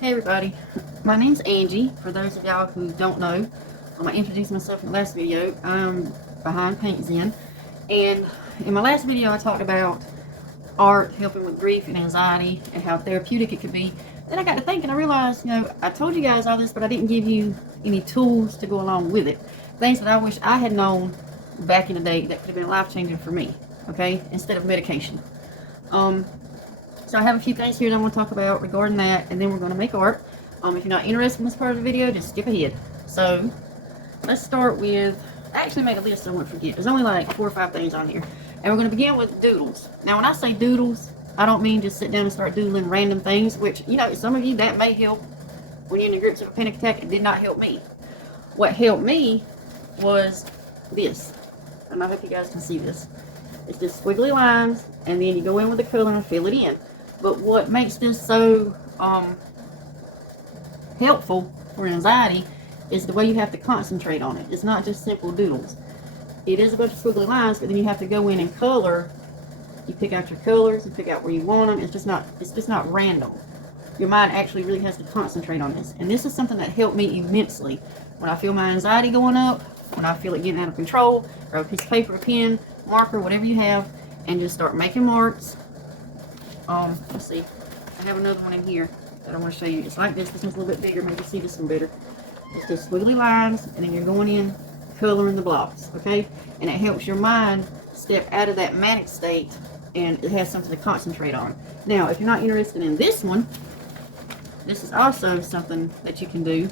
Hey everybody, my name's Angie. For those of y'all who don't know, I introduced myself in the last video. I'm behind Paint Zen, and in my last video I talked about art helping with grief and anxiety and how therapeutic it could be. Then I got to thinking, I realized, I told you guys all this, but I didn't give you any tools to go along with it. Things that I wish I had known back in the day that could have been life-changing for me, okay, instead of medication. So I have a few things here that I want to talk about regarding that, and then we're going to make art. If you're not interested in this part of the video, just skip ahead. So let's start with, I actually made a list so I won't forget. There's only like 4 or 5 things on here. And we're going to begin with doodles. Now when I say doodles, I don't mean just sit down and start doodling random things, which, some of you that may help when you're in the grips of a panic attack. It did not help me. What helped me was this. And I hope you guys can see this. It's just squiggly lines, and then you go in with the color and fill it in. But what makes this so helpful for anxiety is the way you have to concentrate on it. It's not just simple doodles. It is a bunch of squiggly lines, but then you have to go in and color. You pick out your colors, you pick out where you want them. It's just not random. Your mind actually really has to concentrate on this. And this is something that helped me immensely. When I feel my anxiety going up, when I feel it getting out of control, grab a piece of paper, a pen, marker, whatever you have, and just start making marks. Let's see. I have another one in here that I want to show you. It's like this. This one's a little bit bigger. Maybe see this one better. It's just squiggly lines, and then you're going in coloring the blocks, okay? And it helps your mind step out of that manic state, and it has something to concentrate on. Now, if you're not interested in this one, this is also something that you can do,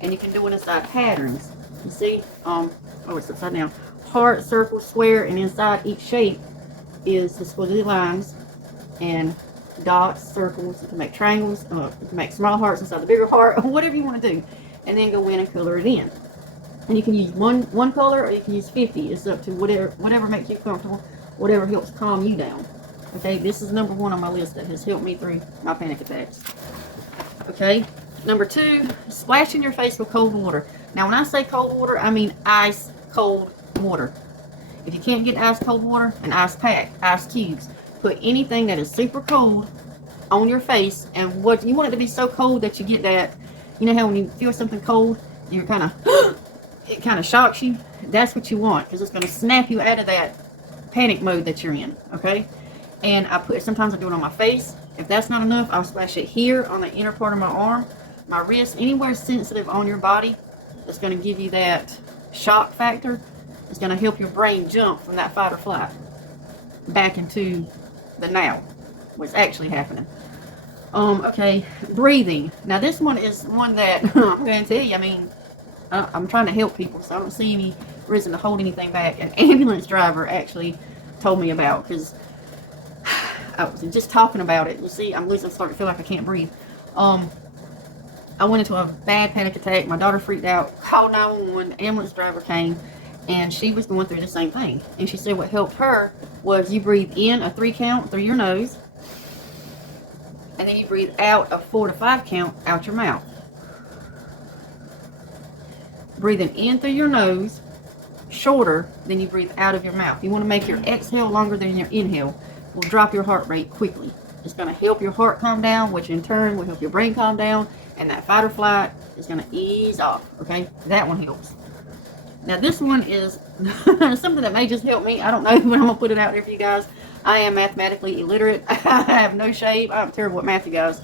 and you can do it inside patterns. You see? Oh, it's upside down. Heart, circle, square, and inside each shape is the squiggly lines and dots, circles. You can make triangles, you can make small hearts inside the bigger heart, whatever you want to do, and then go in and color it in. And you can use one color, or you can use 50. It's up to whatever makes you comfortable, whatever helps calm you down. Okay, this is number 1 on my list that has helped me through my panic attacks. Okay, number 2, splashing your face with cold water. Now when I say cold water, I mean ice cold water. If you can't get ice cold water, an ice pack, ice cubes. Put anything that is super cold on your face, and what you want it to be so cold that you get that, you know how when you feel something cold, you're kind of, it kind of shocks you. That's what you want, because it's going to snap you out of that panic mode that you're in, okay? And sometimes I do it on my face. If that's not enough, I'll splash it here on the inner part of my arm, my wrist, anywhere sensitive on your body. That's going to give you that shock factor. It's going to help your brain jump from that fight or flight back into the now, what's actually happening. Okay, breathing. Now this one is one that I'm going to tell you, I mean, I'm trying to help people, so I don't see any reason to hold anything back. An ambulance driver actually told me about, because I was just talking about it. You see, I'm starting to feel like I can't breathe. I went into a bad panic attack. My daughter freaked out, called 911, ambulance driver came, and she was going through the same thing. And she said what helped her was you breathe in a 3 count through your nose, and then you breathe out a 4 to 5 count out your mouth. Breathing in through your nose shorter than you breathe out of your mouth. You want to make your exhale longer than your inhale. Will drop your heart rate quickly. It's going to help your heart calm down, which in turn will help your brain calm down, and that fight or flight is going to ease off. Okay, that one helps. Now this one is something that may just help me. I don't know, but I'm going to put it out there for you guys. I am mathematically illiterate. I have no shape. I'm terrible at math, you guys.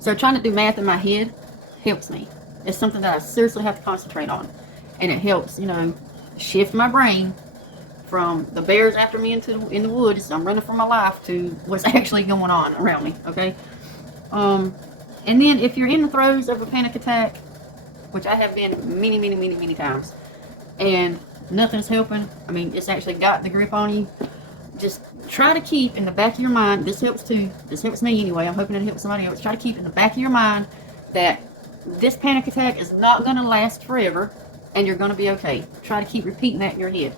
So trying to do math in my head helps me. It's something that I seriously have to concentrate on. And it helps, shift my brain from the bears after me in the woods, I'm running for my life, to what's actually going on around me, okay? And then if you're in the throes of a panic attack, which I have been many times, and nothing's helping, I mean, it's actually got the grip on you, just try to keep in the back of your mind, this helps too, this helps me anyway, I'm hoping it helps somebody else, try to keep in the back of your mind that this panic attack is not going to last forever, and you're going to be okay. Try to keep repeating that in your head,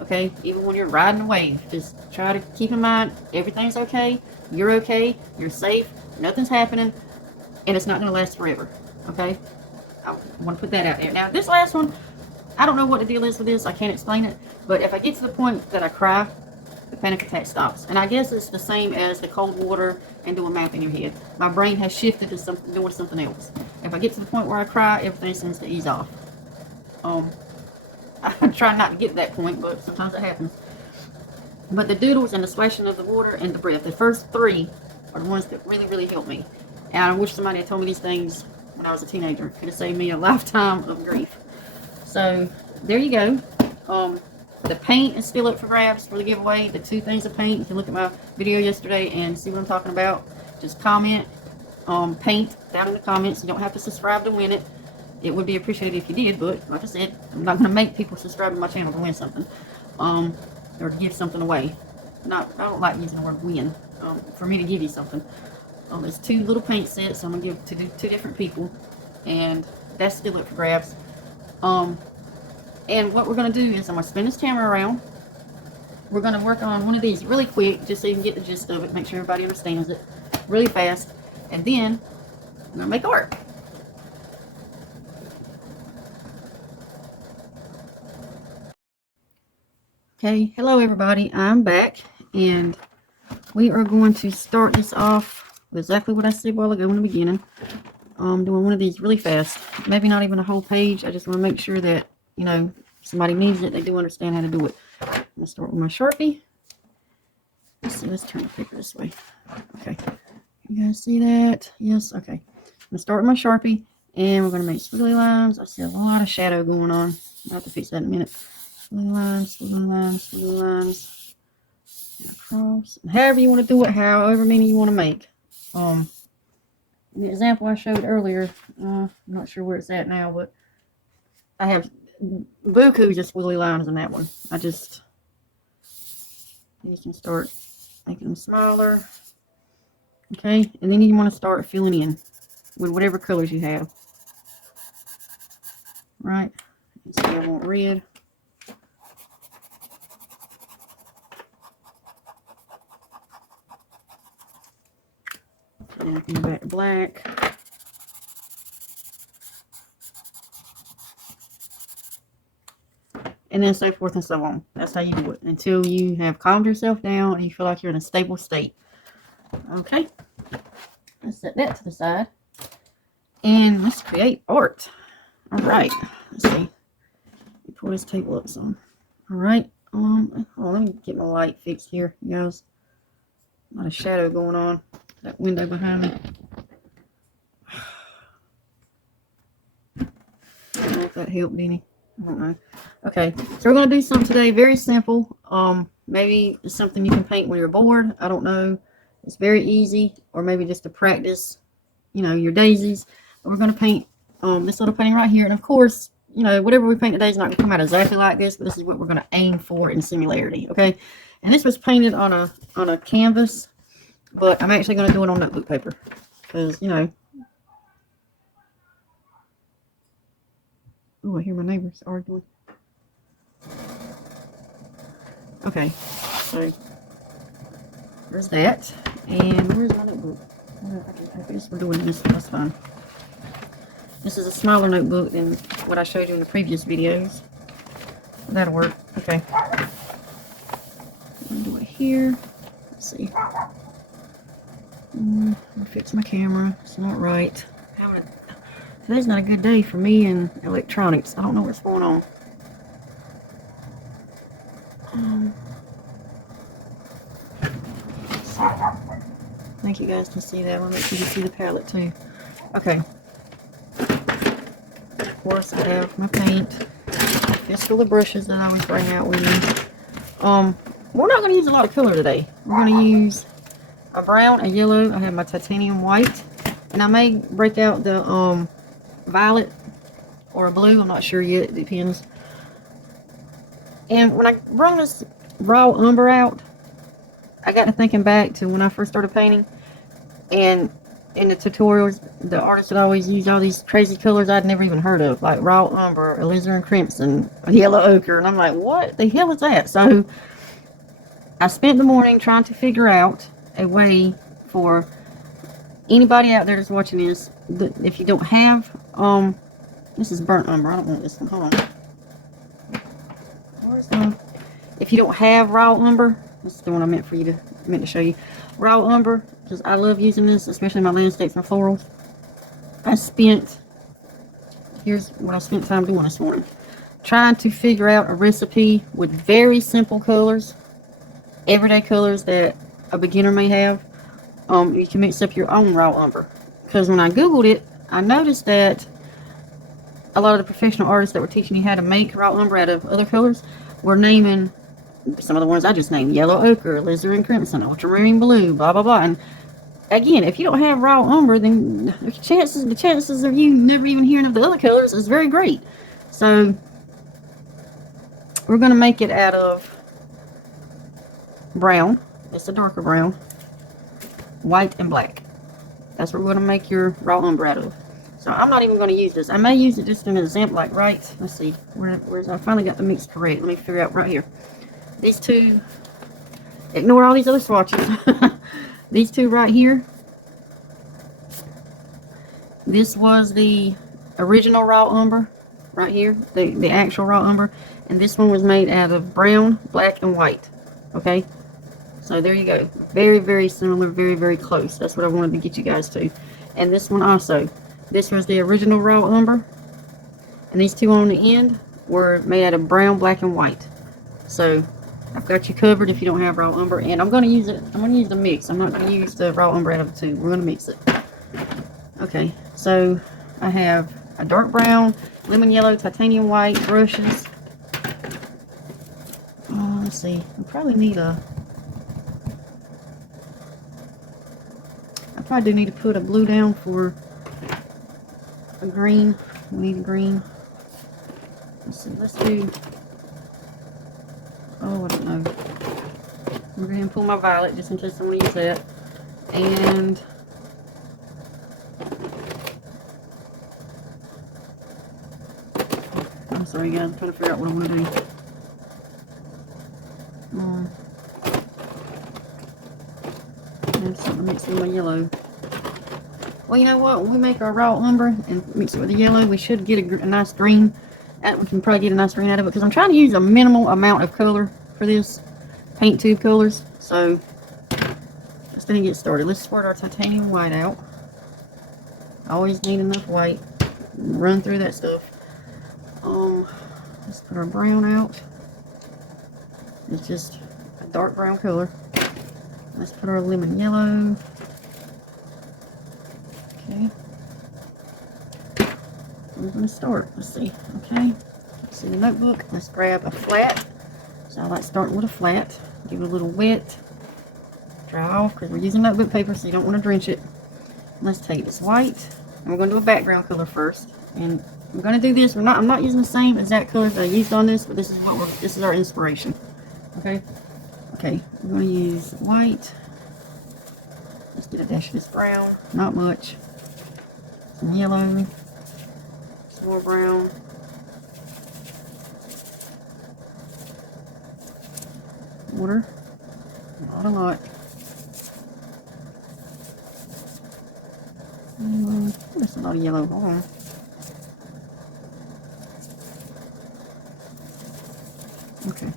okay? Even when you're riding a wave, just try to keep in mind, everything's okay, you're safe, nothing's happening, and it's not going to last forever, okay? I want to put that out there. Now, this last one, I don't know what the deal is with this. I can't explain it. But if I get to the point that I cry, the panic attack stops. And I guess it's the same as the cold water and doing math in your head. My brain has shifted to something, doing something else. If I get to the point where I cry, everything seems to ease off. I try not to get to that point, but sometimes it happens. But the doodles and the splashing of the water and the breath, the first three are the ones that really, really help me. And I wish somebody had told me these things when I was a teenager. It could have saved me a lifetime of grief. So, there you go. The paint is still up for grabs for the giveaway. The 2 things of paint. You can look at my video yesterday and see what I'm talking about. Just comment paint down in the comments. You don't have to subscribe to win it. It would be appreciated if you did, but like I said, I'm not going to make people subscribe to my channel to win something. Or to give something away. I don't like using the word win. For me to give you something. There's 2 little paint sets I'm going to give to 2 different people. And that's still up for grabs. And what we're going to do is I'm going to spin this camera around. We're going to work on one of these really quick, just so you can get the gist of it. Make sure everybody understands it really fast. And then I'm going to make art. Okay, hello everybody. I'm back. And we are going to start this off with exactly what I said a while ago in the beginning. Doing one of these really fast. Maybe not even a whole page. I just want to make sure that, you know, if somebody needs it, they do understand how to do it. I'm going to start with my Sharpie. Let's see, let's turn the paper this way. Okay. You guys see that? Yes, okay. I'm going to start with my Sharpie, and we're going to make squiggly lines. I see a lot of shadow going on. I'll have to fix that in a minute. Squiggly lines, squiggly lines, squiggly lines. Across. However you want to do it, however many you want to make. The example I showed earlier, I'm not sure where it's at now, but I have buku just squiggly lines in that one. You can start making them smaller. Okay, and then you want to start filling in with whatever colors you have. Right, see, I want red. And I can go back to black. And then so forth and so on. That's how you do it until you have calmed yourself down and you feel like you're in a stable state. Okay. Let's set that to the side. And let's create art. Alright. Let's see. Let me pull this table up some. Alright. Let me get my light fixed here, you guys. A lot of shadow going on. That window behind me. I don't know if that helped any. I don't know. Okay, so we're going to do something today very simple. Maybe it's something you can paint when you're bored. I don't know. It's very easy, or maybe just to practice, you know, your daisies. But we're going to paint this little painting right here, and of course, you know, whatever we paint today is not going to come out exactly like this, but this is what we're going to aim for in similarity. Okay, and this was painted on a canvas. But I'm actually going to do it on notebook paper. Because, you know. Oh, I hear my neighbors arguing. Okay. So, there's that. And where's my notebook? I guess we're doing this. That's fine. This is a smaller notebook than what I showed you in the previous videos. That'll work. Okay. I'm going to do it here. Let's see. I'll fix my camera. It's not right. Today's not a good day for me and electronics. I don't know what's going on. I think you guys can see that. I want to make sure you see the palette too. Okay. Of course, I have my paint. Fistful of brushes that I always bring out with me. We're not going to use a lot of color today. We're going to use a brown, a yellow. I have my titanium white, and I may break out the violet or a blue. I'm not sure yet. It depends. And when I brought this raw umber out, I got to thinking back to when I first started painting, and in the tutorials, the artists would always use all these crazy colors I'd never even heard of, like raw umber, alizarin crimson, yellow ochre, and I'm like, what the hell is that? So I spent the morning trying to figure out a way for anybody out there that's watching this, if you don't have, this is burnt umber. I don't want this one. Hold on. Where's my, if you don't have raw umber, This is the one I meant to show you. Raw umber, because I love using this, especially my landscapes and florals. Here's what I spent time doing this morning. Trying to figure out a recipe with very simple colors, everyday colors that a beginner may have. You can mix up your own raw umber. Because when I Googled it, I noticed that a lot of the professional artists that were teaching you how to make raw umber out of other colors were naming some of the ones I just named: yellow ochre, alizarin crimson, ultramarine blue, blah blah blah. And again, if you don't have raw umber, then the chances of you never even hearing of the other colors is very great. So we're going to make it out of brown. It's a darker brown, white, and black. That's what we're going to make your raw umber out of. So I'm not even going to use this. I may use it just in an example, like let's see, where's I finally got the mix correct. Let me figure out right here. These two, ignore all these other swatches. These two right here, this was the original raw umber right here, the actual raw umber, and this one was made out of brown, black, and white. Okay, so there you go. Very, very similar, very, very close. That's what I wanted to get you guys to. And this one also, this was the original raw umber, and these two on the end were made out of brown, black, and white. So I've got you covered if you don't have raw umber, and I'm going to use the mix. I'm not going to use the raw umber out of the two. We're going to mix it. Okay, so I have a dark brown, lemon yellow, titanium white brushes. Let's see. I probably need I probably do need to put a blue down for a green. We need a green. Let's see. Let's do. Oh, I don't know. I'm going to pull my violet just in case I want to use that. And I'm sorry, guys. I'm trying to figure out what I want to do. I'm starting to mix in my yellow. Well, you know what? When we make our raw umber and mix it with the yellow, we should get a nice green. We can probably get a nice green out of it because I'm trying to use a minimal amount of color for this, paint tube colors. So let's go and get started. Let's squirt our titanium white out. Always need enough white. Run through that stuff. Let's put our brown out. It's just a dark brown color. Let's put our lemon yellow. Okay. We're going to start. Let's see. Okay. Let's see the notebook. Let's grab a flat. So I like starting with a flat. Give it a little wet. Dry off because we're using notebook paper, so you don't want to drench it. Let's take this white, and we're going to do a background color first. And we're going to do this. I'm not using the same exact colors that I used on this, but this is our inspiration. Okay. Okay. We're going to use white. Let's get a dash of this brown. Not much. Some yellow. Some more brown. Water. Not a lot. That's a lot of yellow. Hold on. Okay.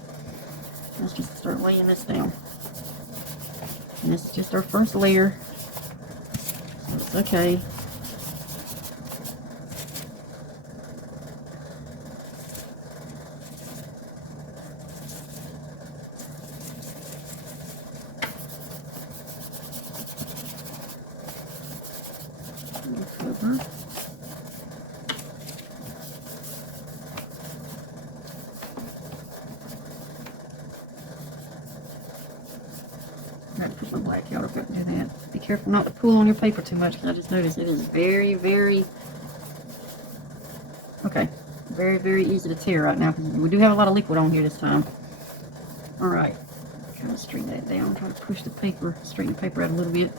Let's just start laying this down. And this is just our first layer. So it's okay. Cover. I put my black out if I can do that. Be careful not to pull on your paper too much because I just noticed it is very, very, okay, very, very easy to tear right now because we do have a lot of liquid on here this time. Alright, kind of straighten that down, try to push the paper, straighten the paper out a little bit.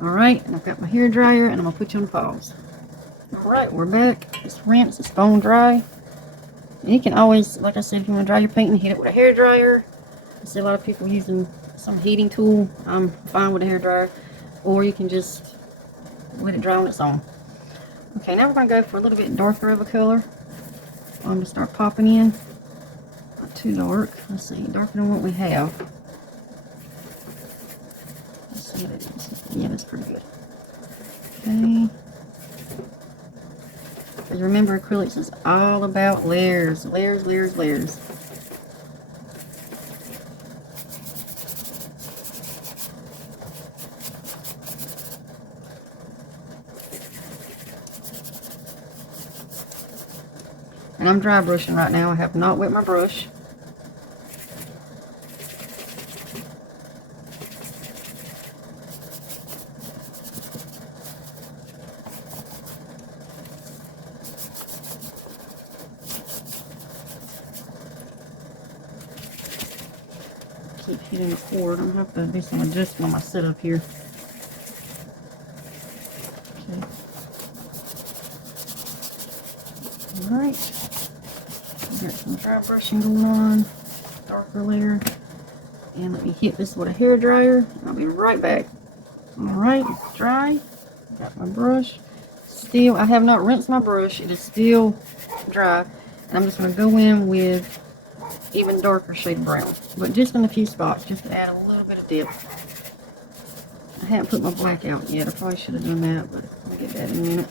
Alright, and I've got my hair dryer and I'm going to put you on pause. Alright, we're back. It's rinsed, it's bone dry. And you can always, like I said, if you want to dry your paint, hit it with a hair dryer. I see a lot of people using some heating tool. I'm fine with a hair dryer. Or you can just let it dry on its own. Okay, now we're going to go for a little bit darker of a color. I'm going to start popping in. Not too dark. Let's see, darker than what we have. Okay. Because remember, acrylics is all about layers, layers, layers, layers. And I'm dry brushing right now. I have not wet my brush. Keep hitting the cord. I'm going to have to do some adjusting on my setup here. Okay. Alright. Got some dry brushing going on. Darker layer. And let me hit this with a hair dryer. I'll be right back. Alright, it's dry. Got my brush. Still, I have not rinsed my brush. It is still dry. And I'm just going to go in with even darker shade of brown, but just in a few spots, just to add a little bit of depth. I haven't put my black out yet. I probably should have done that, but I'll get that in a minute.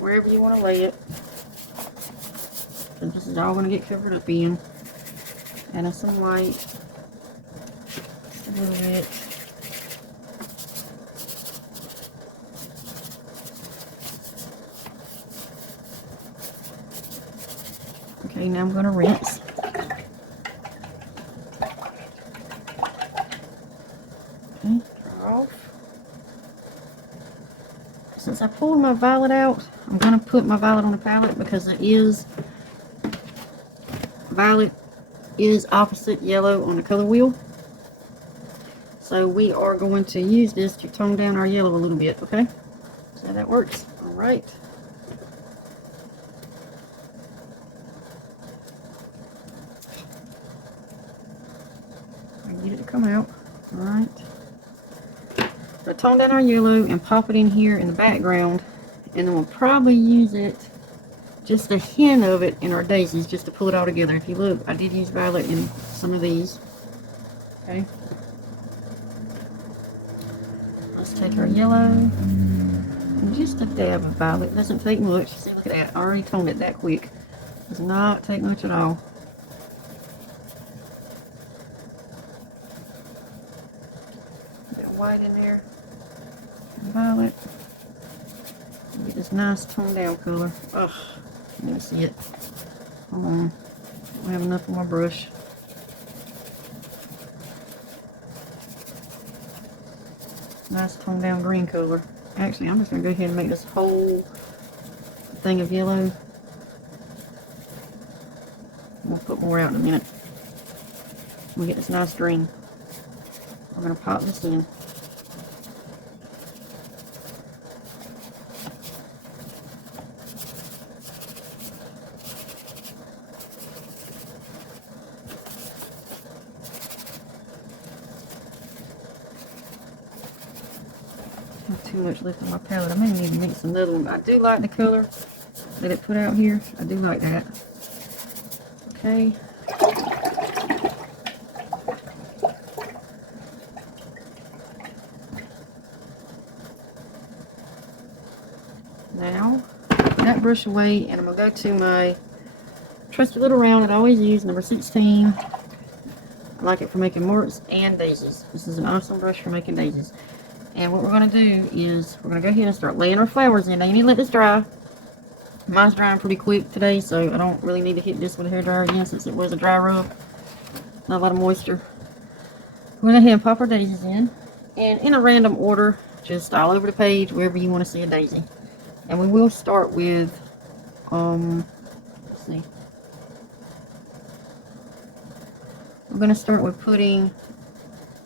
Wherever you want to lay it. So this is all going to get covered up in. Add some white. A little bit. Okay, now I'm going to rinse. Okay, dry off. Since I pulled my violet out, I'm going to put my violet on the palette because it is violet is opposite yellow on the color wheel. So we are going to use this to tone down our yellow a little bit, okay? So that works. All right. I get it to come out. All right. So tone down our yellow and pop it in here in the background, and then we'll probably use it, just a hint of it, in our daisies, just to pull it all together. If you look, I did use violet in some of these. Okay. Take our yellow and just a dab of violet. It doesn't take much. See, look at that. I already toned it that quick. Does not take much at all. A bit of white in there. Violet. Get this nice toned down color. Ugh, let me see it. Hold on. I don't have enough on my brush. Nice toned down green color. Actually, I'm just going to go ahead and make this whole thing of yellow. We'll put more out in a minute. We'll get this nice green. We're going to pop this in. Not too much left on my palette. I may need to mix another one. I do like the color that it put out here. I do like that. Okay. Now, put that brush away, and I'm going to go to my trusty little round that I always use, number 16. I like it for making marks and daisies. This is an awesome brush for making daisies. And what we're going to do is we're going to go ahead and start laying our flowers in. Now you need to let this dry. Mine's drying pretty quick today, so I don't really need to hit this with a hairdryer again since it was a dry rub. Not a lot of moisture. We're going to go ahead and pop our daisies in. And in a random order, just all over the page, wherever you want to see a daisy. And we will start with, let's see. We're going to start with putting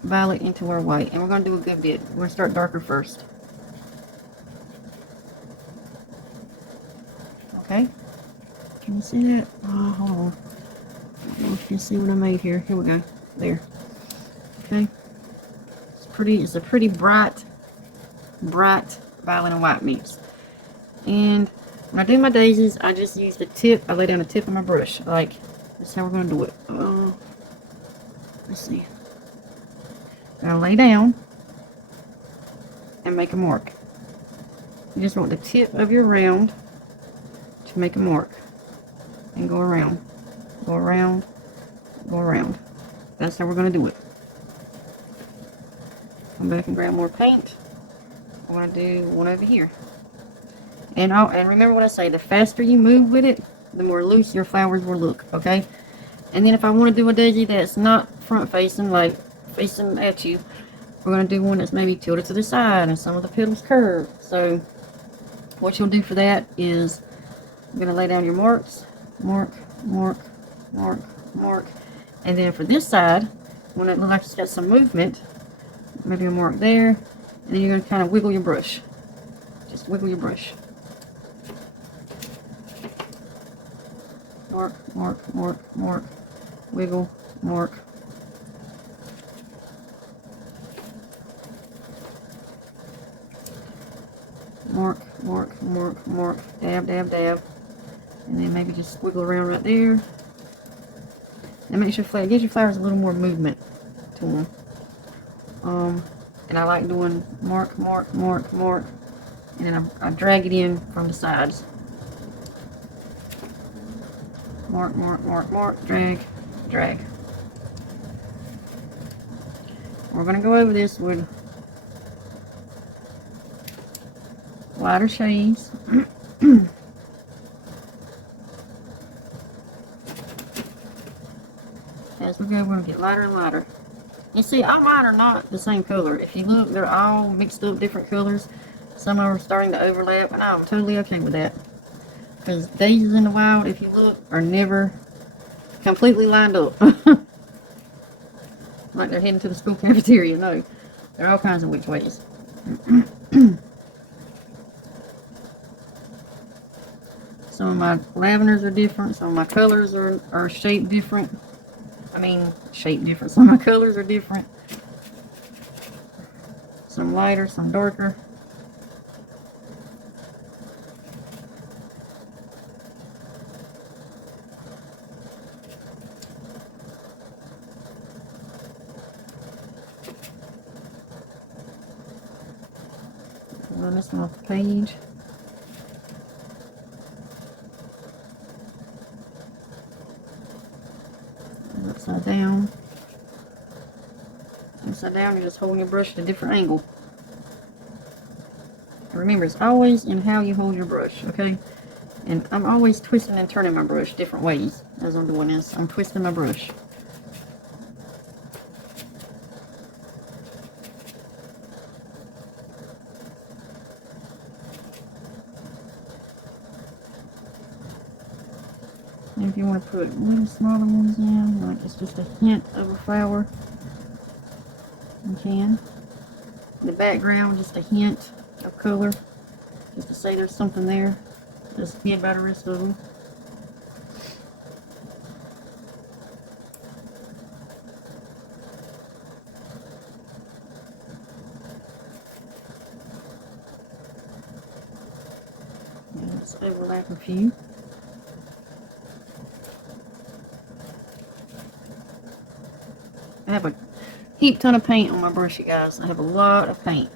violet into our white, and we're going to do a good bit. We're going to start darker first. Okay, can you see that? Oh, hold on. I don't know if you can see what I made here. Here we go. There. Okay. It's a pretty bright violet and white mix. And When I do my daisies, I just use the tip. I lay down the tip of my brush. Like, that's how we're going to do it. Let's see. I'll lay down and make a mark. You just want the tip of your round to make a mark. And go around. Go around. Go around. That's how we're going to do it. Come back and grab more paint. I'm going to do one over here. And remember what I say, the faster you move with it, the more loose your flowers will look, okay? And then if I want to do a daisy that's not front facing, like facing at you, we're going to do one that's maybe tilted to the side and some of the petals curve. So what you'll do for that is you're going to lay down your marks, mark, mark, mark, mark. And then for this side, when it looks like it's got some movement, maybe a mark there, and then you're going to kind of wiggle your brush. Just wiggle your brush. Mark, mark, mark, mark, wiggle, mark. Mark, mark, mark, mark, dab, dab, dab. And then maybe just wiggle around right there. And make sure gives your flowers a little more movement to them. And I like doing mark, mark, mark, mark. And then I drag it in from the sides. Mark, mark, mark, mark, drag, drag. We're going to go over this with lighter shades. As we go, we're going to get lighter and lighter. You see, all mine are not the same color. If you look, they're all mixed up different colors. Some are starting to overlap, and I'm totally okay with that. Because daisies in the wild, if you look, are never completely lined up. Like they're heading to the school cafeteria. No, they're all kinds of which ways. Some of my lavenders are different. Some of my colors are shaped different. Shaped different. Some of my colors are different. Some lighter, some darker. Run this one off the page. Upside down. Upside down, you're just holding your brush at a different angle. And remember, it's always in how you hold your brush, okay? And I'm always twisting and turning my brush different ways as I'm doing this. I'm twisting my brush. And if you want to put little smaller ones in, like it's just a hint of a flower, you can. In the background, just a hint of color, just to say there's something there. Just hid by the rest of them. And let's overlap a few. I have a heap ton of paint on my brush, you guys. I have a lot of paint.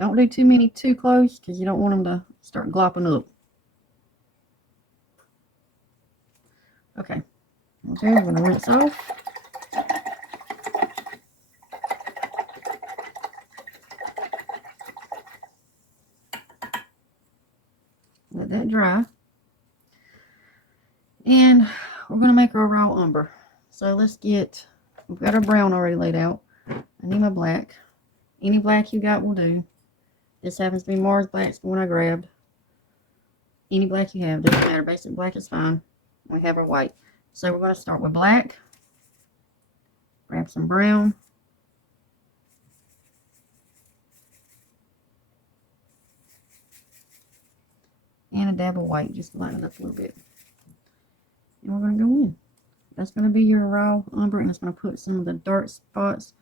Don't do too many too close because you don't want them to start glopping up. Okay. Okay, I'm going to rinse off. Let that dry. And we're going to make our raw umber. So let's get, we've got our brown already laid out. I need my black. Any black you got will do. This happens to be Mars Black, the one I grabbed. Any black you have, doesn't matter. Basic black is fine. We have our white. So we're going to start with black. Grab some brown. And a dab of white, just to lighten it up a little bit. And we're going to go in. That's going to be your raw umber, and it's going to put some of the dark spots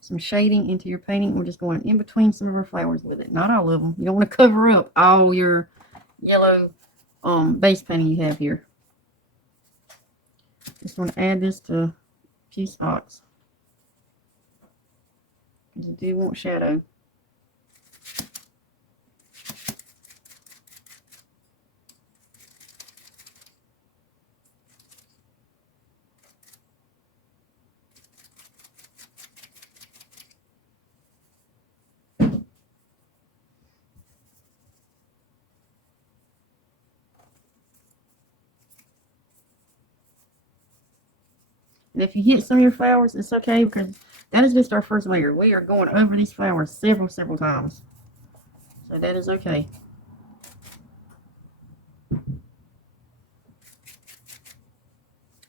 some shading into your painting. We're just going in between some of our flowers with it. Not all of them. You don't want to cover up all your yellow base painting you have here. Just want to add this to few spots. You do want shadow. And if you hit some of your flowers, it's okay, because that is just our first layer. We are going over these flowers several times. So that is okay.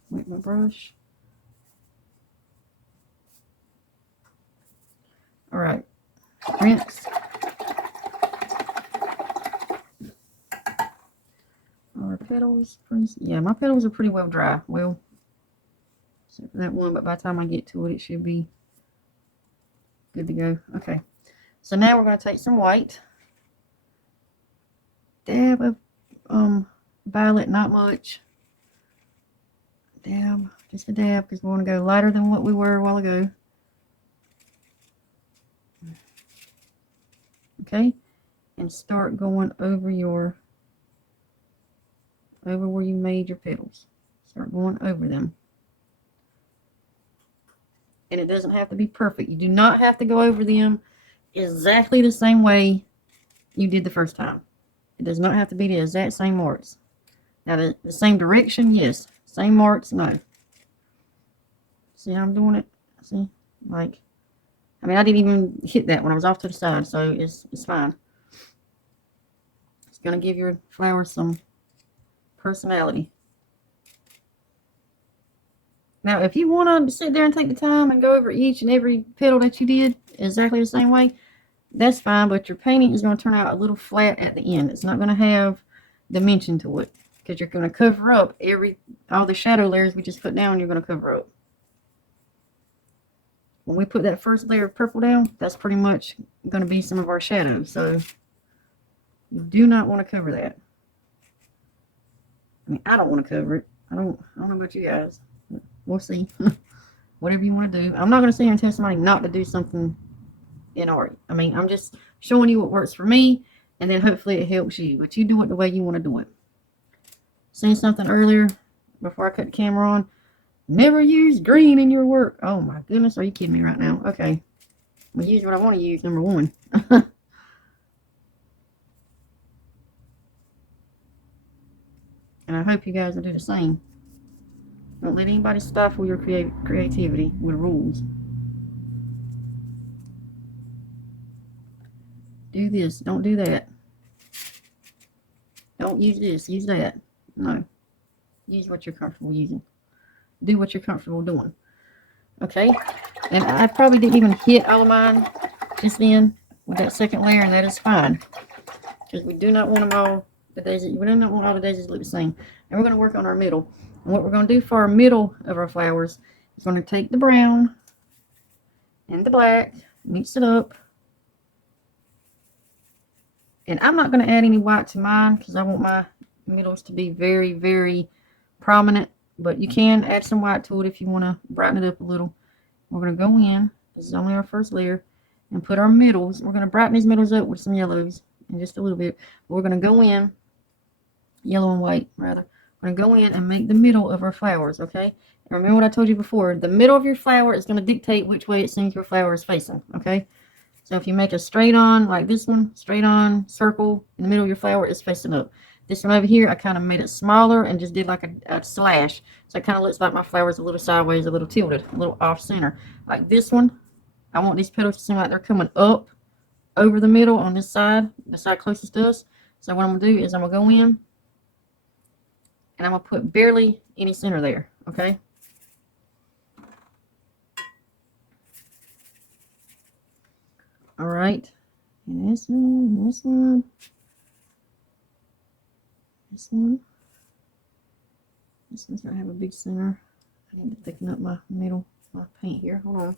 Wet my brush. Alright. Rinse. Our petals. Yeah, my petals are pretty well dry. Well, except for that one, but by the time I get to it, it should be good to go. Okay. So now we're going to take some white. Dab of violet, not much. Dab, just a dab, because we want to go lighter than what we were a while ago. Okay, and start going over where you made your petals. Start going over them. And it doesn't have to be perfect. You do not have to go over them exactly the same way you did the first time. It does not have to be the exact same marks. Now the same direction, yes. Same marks, no. See how I'm doing it? See? Like, I mean, I didn't even hit that when I was off to the side, so it's fine. It's going to give your flower some personality. Now, if you want to sit there and take the time and go over each and every petal that you did exactly the same way, that's fine, but your painting is going to turn out a little flat at the end. It's not going to have dimension to it, because you're going to cover up all the shadow layers we just put down. You're going to cover up. When we put that first layer of purple down, that's pretty much going to be some of our shadows. So you do not want to cover that. I mean, I don't want to cover it. I don't know about you guys. We'll see. Whatever you want to do. I'm not going to sit here and tell somebody not to do something in art. I mean, I'm just showing you what works for me, and then hopefully it helps you. But you do it the way you want to do it. Saying something earlier before I cut the camera on. Never use green in your work. Oh my goodness, are you kidding me right now? Okay. I'll use what I want to use, number one. And I hope you guys will do the same. Don't let anybody stifle your creativity with rules. Do this. Don't do that. Don't use this. Use that. No. Use what you're comfortable using. Do what you're comfortable doing. Okay? And I probably didn't even hit all of mine just then with that second layer, and that is fine. Because we do not want them all, we do not want all the daisies to look the same. And we're going to work on our middle. And what we're going to do for our middle of our flowers is going to take the brown and the black, mix it up. And I'm not going to add any white to mine because I want my middles to be very, very prominent. But you can add some white to it if you want to brighten it up a little. We're going to go in. This is only our first layer. And put our middles. We're going to brighten these middles up with some yellows in just a little bit. We're going to go in. Yellow and white, rather. We're going to go in and make the middle of our flowers, okay? And remember what I told you before. The middle of your flower is going to dictate which way it seems your flower is facing, okay? So if you make a straight on, like this one, straight on, circle, in the middle of your flower is facing up. This one over here, I kind of made it smaller and just did like a slash. So it kind of looks like my flower is a little sideways, a little tilted, a little off center. Like this one, I want these petals to seem like they're coming up over the middle on this side, the side closest to us. So what I'm going to do is I'm going to go in and I'm going to put barely any center there, okay? All right, and this one, this one, this one. This one's gonna have a big center. I need to thicken up my middle, my paint here. Hold on.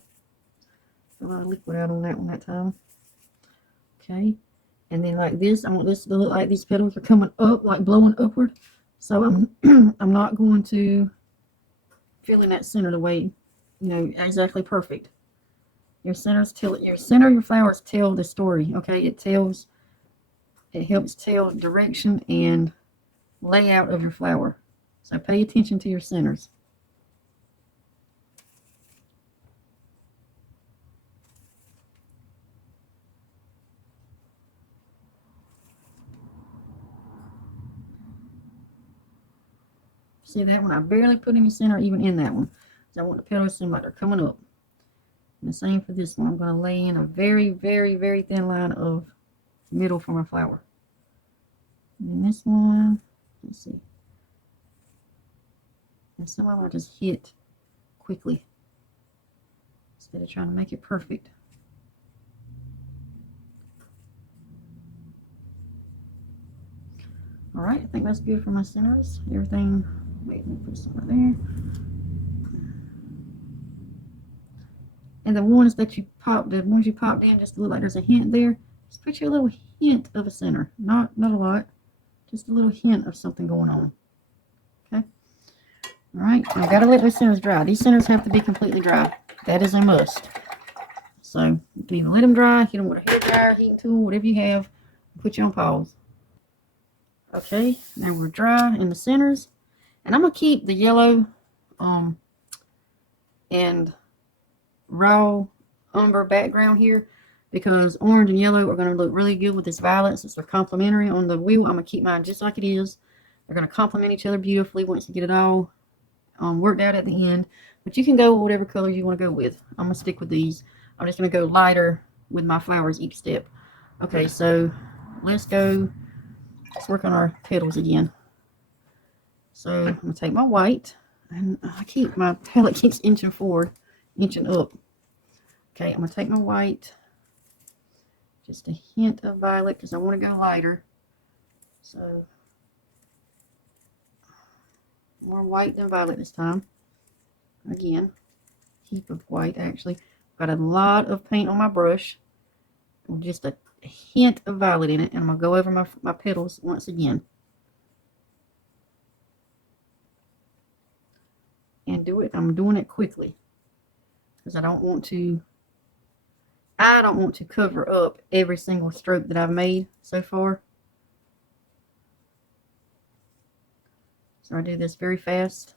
a lot of liquid out on that one that time. Okay, and then like this, I want this to look like these petals are coming up, like blowing upward. So I'm not going to fill in that center the way, you know, exactly perfect. Your centers tell your center, your flowers tell the story. Okay, it helps tell direction and layout of your flower. So pay attention to your centers. See that one? I barely put any center even in that one. So I want the petals to seem like they're coming up. And the same for this one. I'm going to lay in a very, very, very thin line of middle for my flower. And then this one, let's see. And some of them I just hit quickly instead of trying to make it perfect. All right, I think that's good for my centers. Everything, wait, let me put some right there. And the ones that you popped, the ones you popped in, just look like there's a hint there. Just put you a little hint of a center, not a lot, just a little hint of something going on. Okay. All right, I've got to let those centers dry. These centers have to be completely dry. That is a must. So you can either let them dry, hit them with a hair dryer, heating tool, whatever you have, put you on pause. Okay, now we're dry in the centers, and I'm gonna keep the yellow, and raw umber background here because orange and yellow are going to look really good with this violet since they're complementary on the wheel. I'm going to keep mine just like it is. They're going to complement each other beautifully once you get it all worked out at the end. But you can go with whatever colors you want to go with. I'm going to stick with these. I'm just going to go lighter with my flowers each step. Okay, so let's work on our petals again. So I'm going to take my white, and my palette keeps inching forward, inching up. Okay, I'm going to take my white, just a hint of violet because I want to go lighter. So, more white than violet this time. Again, heap of white actually. Got a lot of paint on my brush. Just a hint of violet in it. And I'm going to go over my petals once again. And I'm doing it quickly because I don't want to cover up every single stroke that I've made so far. So I do this very fast.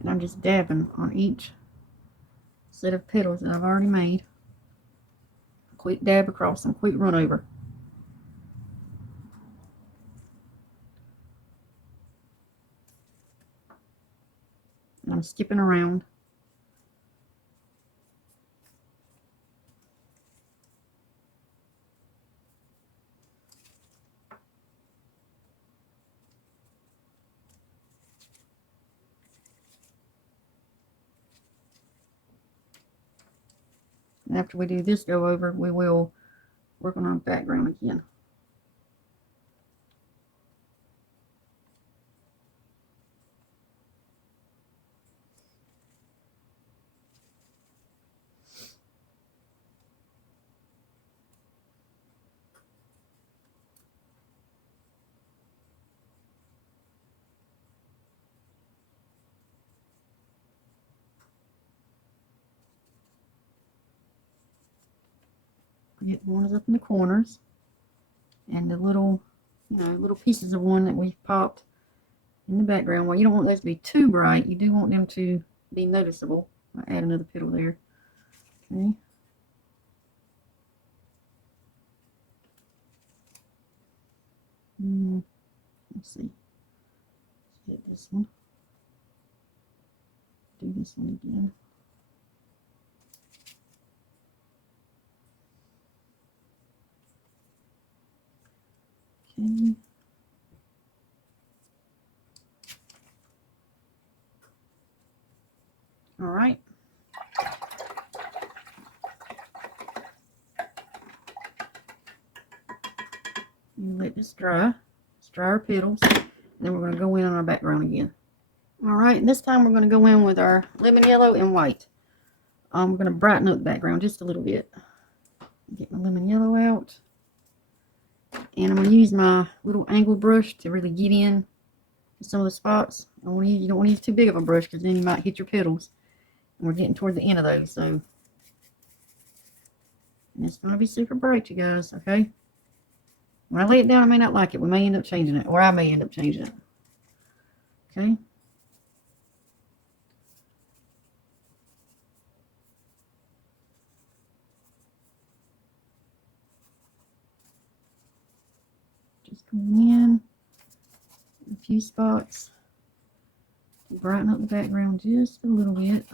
And I'm just dabbing on each set of petals that I've already made. Quick dab across them, quick run over. And I'm skipping around. And after we do this go over, we will work on our background again. Get the ones up in the corners and the little, little pieces of one that we've popped in the background. Well, you don't want those to be too bright. You do want them to be noticeable. I'll add another petal there. Okay. Let's see. Let's hit this one. Do this one again. Okay. All right. You let this dry. Let's dry our petals. And then we're going to go in on our background again. All right, this time we're going to go in with our lemon yellow and white. I'm going to brighten up the background just a little bit. Get my lemon yellow out. And I'm going to use my little angled brush to really get in to some of the spots. You don't want to use too big of a brush because then you might hit your petals. And we're getting toward the end of those. So and it's going to be super bright, you guys, okay? When I lay it down, I may not like it. We may end up changing it, or I may end up changing it. Okay? Just going in a few spots to brighten up the background just a little bit.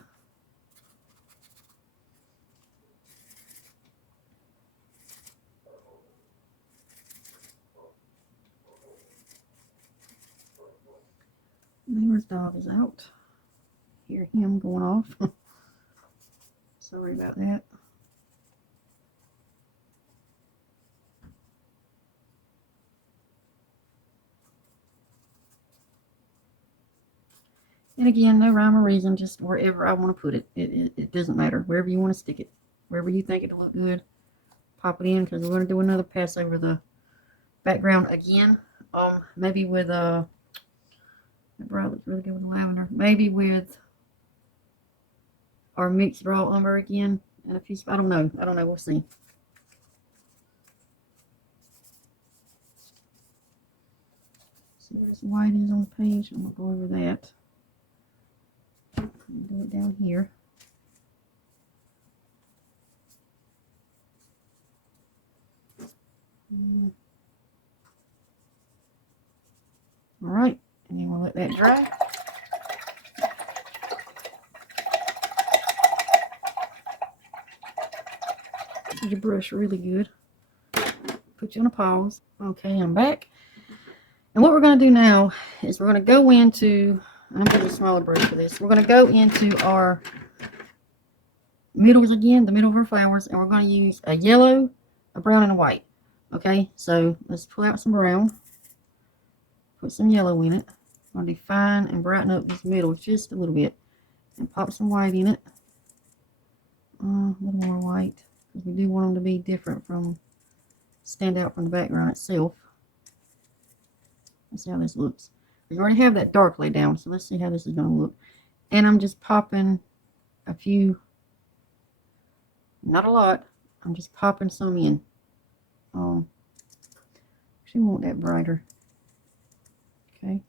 Neighbor's dog is out. Hear him going off. Sorry about that. And again, no rhyme or reason, just wherever I want to put it. It doesn't matter. Wherever you want to stick it. Wherever you think it'll look good, pop it in, because we're going to do another pass over the background again. Maybe with that brown looks really good with the lavender. Maybe with our mixed raw umber again. And a few, I don't know. We'll see. See where this white is on the page. I'm going to go over that. Do it down here. All right, and then we'll let that dry. Use your brush really good. Put you on a pause. Okay, I'm back. And what we're going to do now is we're going to go into, I'm going to use a smaller brush for this. We're going to go into our middles again, the middle of our flowers, and we're going to use a yellow, a brown, and a white. Okay, so let's pull out some brown, put some yellow in it. I'm going to define and brighten up this middle just a little bit, and pop some white in it. A little more white, because we do want them to be different from, stand out from the background itself. Let's see how this looks. We already have that dark laid down, so let's see how this is going to look. And I'm just popping a few, not a lot, I'm just popping some in. She want that brighter. Okay.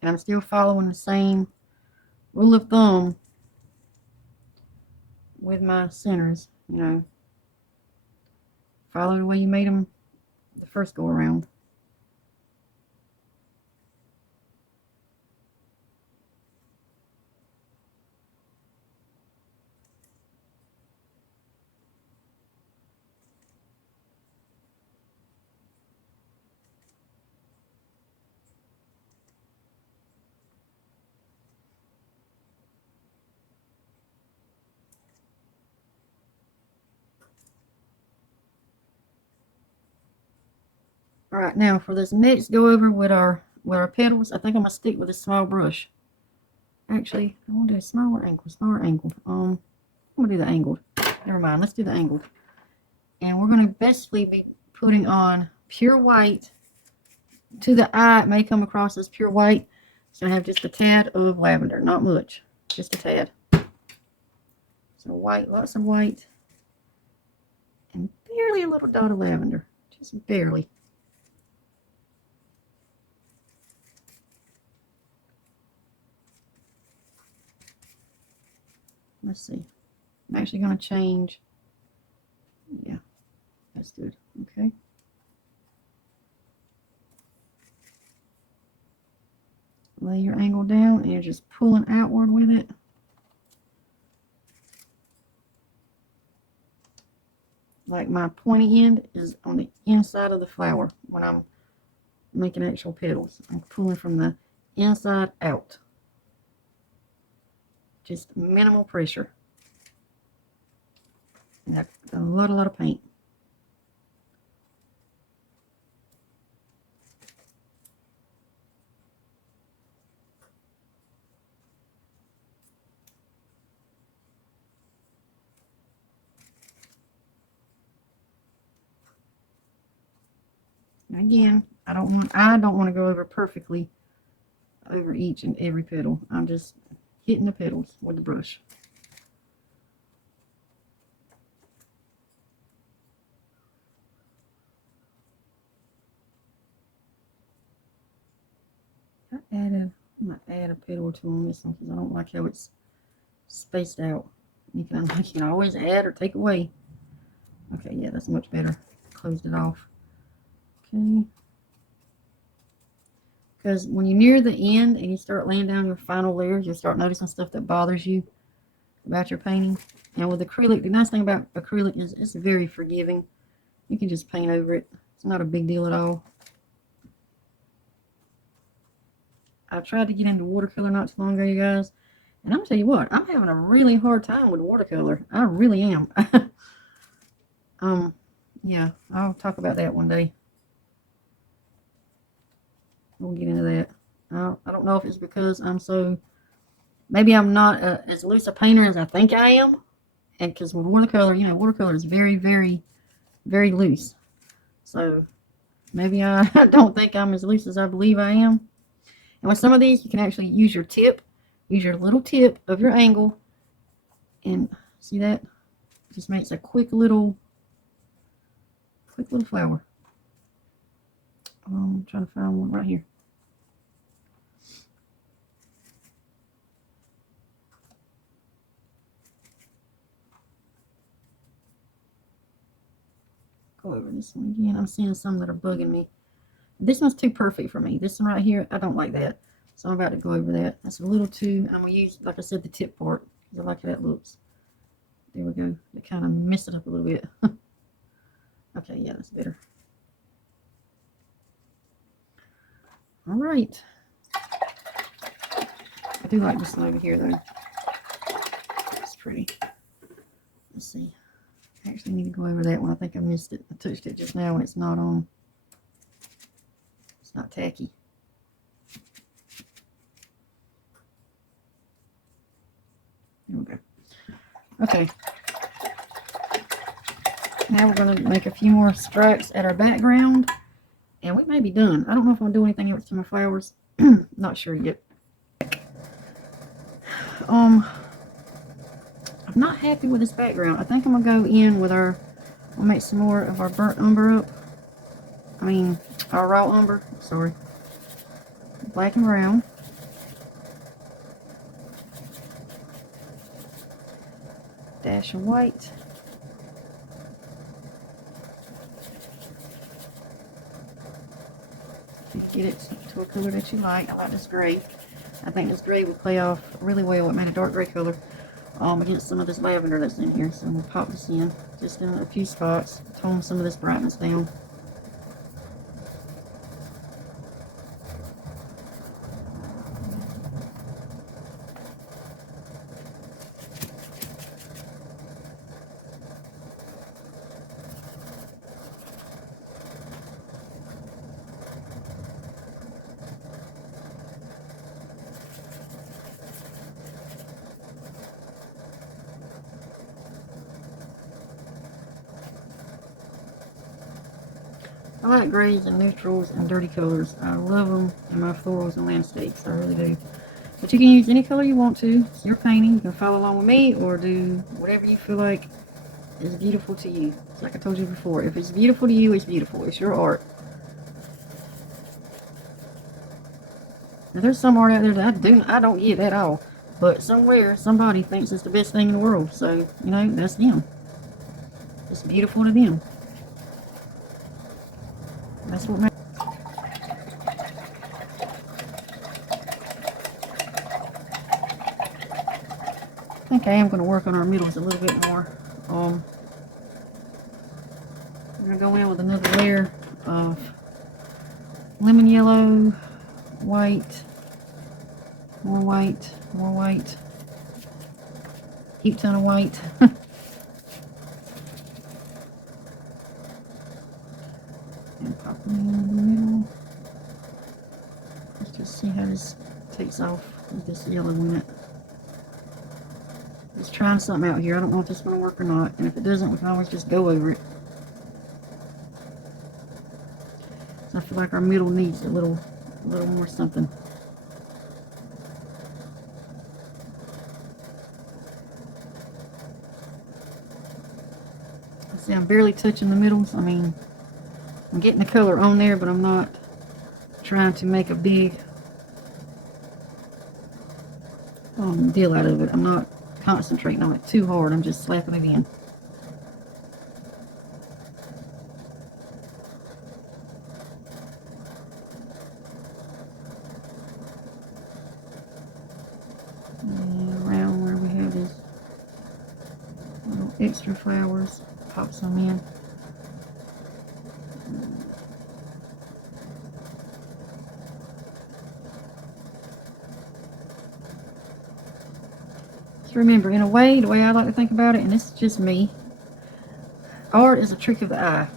And I'm still following the same rule of thumb with my centers, you know. Follow the way you made them the first go around. All right, now for this next go over with our petals, I think I'm gonna stick with a small brush. Actually, I want to do a smaller angle. I'm gonna do the angled. Never mind, let's do the angled. And we're gonna basically be putting on pure white. To the eye, it may come across as pure white. It's gonna have just a tad of lavender, not much, just a tad. So white, lots of white, and barely a little dot of lavender, just barely. Let's see. I'm actually going to change. Yeah, that's good. Okay. lay your angle down and you're just pulling outward with it. Like my pointy end is on the inside of the flower when I'm making actual petals. I'm pulling from the inside out. Just minimal pressure. And a lot of paint. Again, I don't want to go over perfectly over each and every petal. I'm just hitting the petals with the brush. I'm gonna add a petal or two on this one because I don't like how it's spaced out. You can always add or take away. Okay, yeah, that's much better. Closed it off. Okay. Because when you near the end and you start laying down your final layers, you'll start noticing stuff that bothers you about your painting. And with acrylic, the nice thing about acrylic is it's very forgiving. You can just paint over it. It's not a big deal at all. I tried to get into watercolor not too long ago, you guys. And I'm gonna tell you what, I'm having a really hard time with watercolor. I really am. Yeah, I'll talk about that one day. We'll get into that. I don't know if it's because maybe I'm not as loose a painter as I think I am. And because with watercolor, watercolor is very, very, very loose. So maybe I don't think I'm as loose as I believe I am. And with some of these, you can actually use your little tip of your angle. And see that? It just makes a quick little flower. I'm trying to find one right here. Go over this one again. I'm seeing some that are bugging me. This one's too perfect for me. This one right here, I don't like that. So I'm about to go over that. That's a little too, I'm going to use, like I said, the tip part. I like how that looks. There we go. They kind of mess it up a little bit. Okay, yeah, that's better. All right. I do like this one over here, though. It's pretty. Let's see. I actually need to go over that one. I think I missed it. I touched it just now when it's not on. It's not tacky. There we go. Okay. Now we're going to make a few more strokes at our background. And we may be done. I don't know if I'm going to do anything else to my flowers. Not sure yet. I'm not happy with this background. I think I'm going to go in with we'll make some more of our burnt umber up. Our raw umber. Sorry. Black and brown. Dash of white. Get it to a color that you like. I like this gray. I think this gray would play off really well. It made a dark gray color against some of this lavender that's in here. So I'm going to pop this in just in a few spots, tone some of this brightness down. I like grays and neutrals and dirty colors. I love them in my florals and landscapes. I really do. But you can use any color you want to. It's your painting. You can follow along with me or do whatever you feel like is beautiful to you. It's like I told you before. If it's beautiful to you, it's beautiful. It's your art. Now there's some art out there that I don't get at all. But somewhere, somebody thinks it's the best thing in the world. So, that's them. It's beautiful to them. That's what think I am going to work on our middles a little bit more. I'm going to go in with another layer of lemon yellow, white, more white, more white, heap ton of white. And pop it in the middle. Let's just see how this takes off with this yellow in it. Just trying something out here. I don't know if this is going to work or not. And if it doesn't, we can always just go over it. So I feel like our middle needs a little more something. See, I'm barely touching the middles. I mean, I'm getting the color on there, but I'm not trying to make a big deal out of it. I'm not concentrating on it too hard. I'm just slapping it in. And around where we have these little extra flowers, pop some in. Remember, in a way, the way I like to think about it, and this is just me, art is a trick of the eye.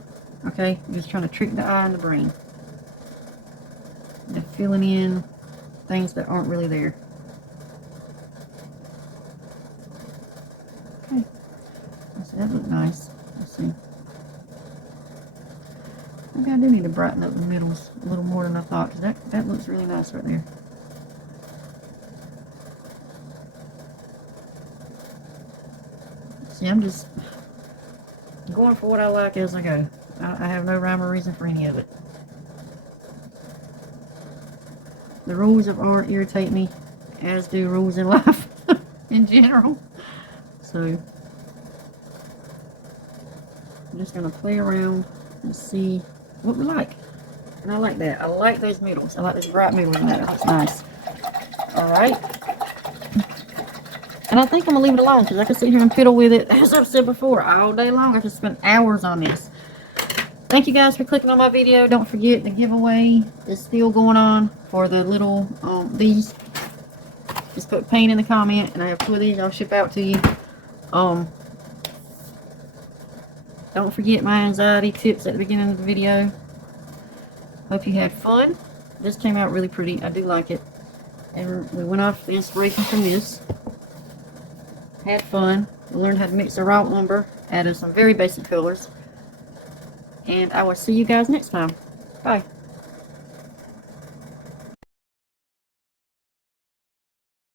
Okay? You're just trying to trick the eye and the brain. And filling in things that aren't really there. Okay. Let's see, that looked nice. Let's see. Maybe I do need to brighten up the middles a little more than I thought, because that looks really nice right there. See, I'm just going for what I like as I go. I have no rhyme or reason for any of it. The rules of art irritate me, as do rules in life in general. So, I'm just going to play around and see what we like. And I like that. I like those middles. I like those bright middles in that. That's nice. Alright. And I think I'm going to leave it alone because I can sit here and fiddle with it, as I've said before, all day long. I just spent hours on this. Thank you guys for clicking on my video. Don't forget the giveaway is still going on for the little, these. Just put paint in the comment and I have 2 of these I'll ship out to you. Don't forget my anxiety tips at the beginning of the video. Hope you had fun. This came out really pretty. I do like it. And we went off the inspiration from this. Had fun. We learned how to mix the raw lumber. Added some very basic colors. And I will see you guys next time. Bye.